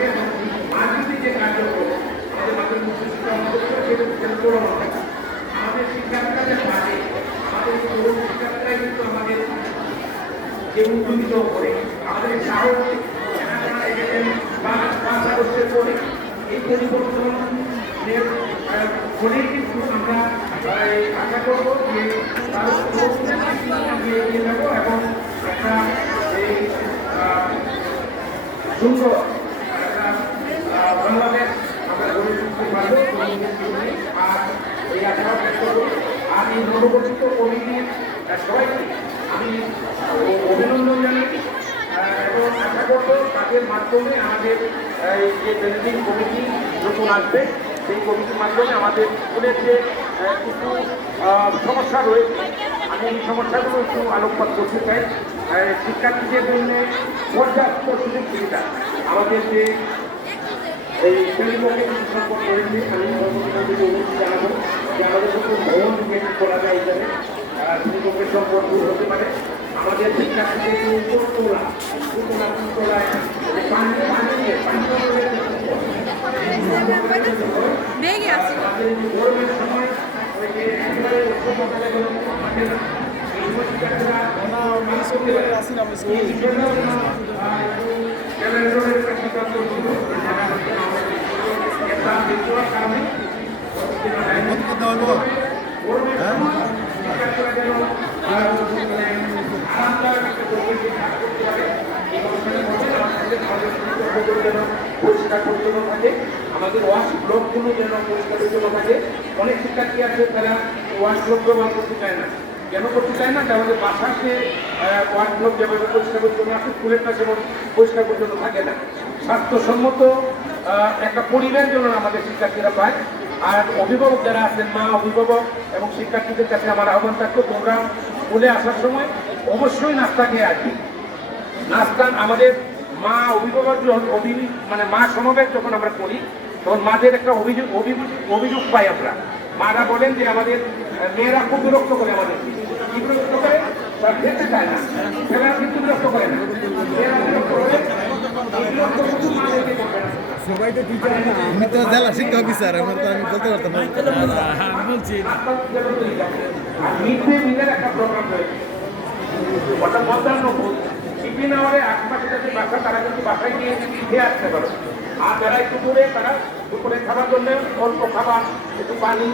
এবং যে কার্যক্রম আমাদের মাধ্যমিক আমাদের শিক্ষার্থীদের মাঝে আমাদের তরুণ শিক্ষার্থীরাই কিন্তু আমাদের যে উদ্যোগিত করে আমাদের সাহস পাঁচ কিন্তু আমরা আশা করব যে এগিয়ে যাব এবং একটা সুন্দর বাংলাদেশ আমরা গড়ে তুলতে পারব আর এই এই নবগঠিত কমিটির সবাইকে আমি অভিনন্দন জানাই এবং আশা করব তাদের মাধ্যমে আমাদের যে ম্যানেজিং কমিটি নতুন আসবে, সেই কমিটির মাধ্যমে আমাদের স্কুলের যে কিছু সমস্যা রয়েছে, আমি সমস্যাগুলো একটু আলোকপাত করতে চাই। শিক্ষার্থীদের জন্য পর্যাপ্ত সুযোগ সুবিধা। আমাদের যে এই শ্রেণীমুখে কিছু সম্পদ আমি সর্বপ্রথম অনুরোধ জানাব যে আমাদের নতুন ভবন নির্মাণ করা যায় এখানে সম্পদ দূর হতে পারে আমাদের উপরতলা পানি পানি পানি গরমের সময় একেবারে পরিষ্কার পরিচ্ছন্ন থাকে আমাদের ওয়াশ ব্লকগুলো যেন পরিষ্কার পরিচ্ছন্ন থাকে অনেক শিক্ষার্থী আছে তারা ওয়াশ ব্লক করতে চায় না কেন করতে চায় না যে আমাদের বাসাতে ওয়াশ ব্লক যেভাবে পরিষ্কার পরিচ্ছন্ন আছে স্কুলেরটা যেমন পরিষ্কার পরিচ্ছন্ন থাকে না। স্বাস্থ্যসম্মত একটা পরিবেশ যেন আমাদের শিক্ষার্থীরা পায়। আর অভিভাবক যারা আছেন, মা, অভিভাবক এবং শিক্ষার্থীদের কাছে আমার আহ্বান থাকতো তোমরা স্কুলে আসার সময় অবশ্যই নাস্তা খেয়ে আসবি। নাস্তা আমাদের মা অভিভাবক যখন অভি মানে মা সমবেত যখন আমরা করি, তখন মাদের একটা অভিযোগ অভিযোগ পাই আমরা। মারা বলেন যে আমাদের মেয়েরা খুব বিরক্ত করে আমাদের কি বিরক্ত করে? তারা খেতে চায় না। ছেলেরা কিন্তু বিরক্ত করে না মেয়েরা বিরক্ত করে এই বিরক্ত কিন্তু মাদেরকে করবে না আমি তো জেলা শিক্ষা অফিসার আমার তো আমি বলতে পারতাম না। আর মিড ডে মিলের একটা প্রোগ্রাম রয়েছে। ওটা মধ্যাহ্ন ভোজ টিফিন আওয়ারে আশেপাশে যাদের বাসা তারা কিন্তু বাসায় গিয়ে খেয়ে আসতে পারে। আর যারা একটু দূরে তারা দুপুরে খাবার জন্য অল্প খাবার একটু পানি